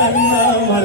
আমার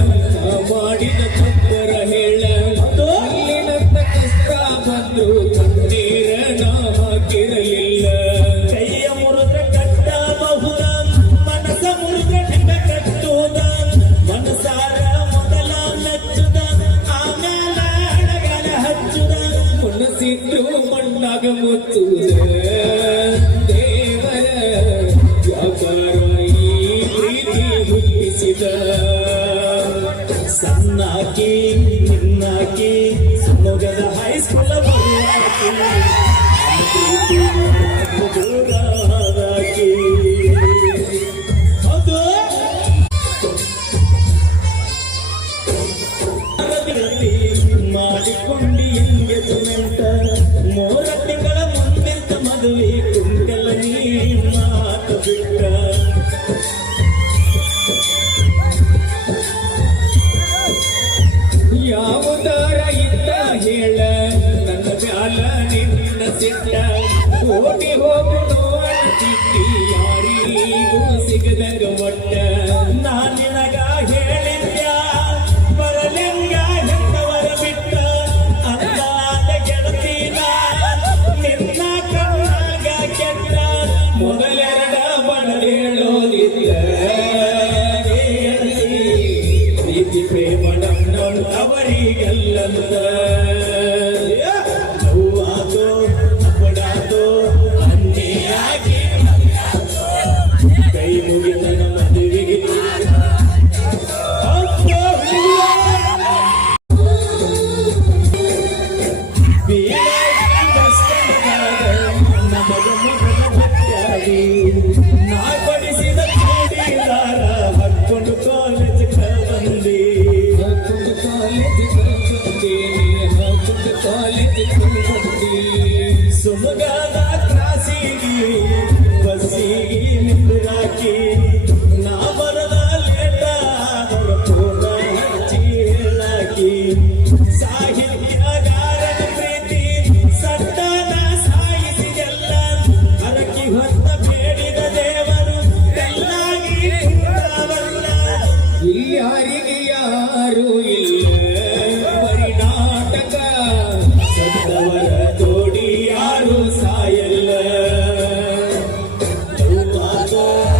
ಮಣ್ಣಾಗ ಮುತ್ತುವುದ ದೇವರ ವ್ಯಾಪಾರ ಈ ಪ್ರೀತಿ ಹುಟ್ಟಿಸಿದ. ಸಣ್ಣಾಕಿ ನಿನ್ನಾಕಿ ಮೊಗದ ಹೈಸ್ಕೂಲ ಬರುವಾಕಿ. ಪ್ರೀತಿ ದೂರಾದಾಕಿ ಯಾವುದಾರ ಇದ್ದ ಹೇಳ ನನ್ನ ಜಾಲ ನಿನ್ನ ಸಿದ್ಧ ಓಡಿ ಹೋಗುವ ಸಿಕ್ಕಿ ಯಾರಿಗೂ ಸಿಗದ ಒಟ್ಟ. the Sumagana krasi, vasi. Oh.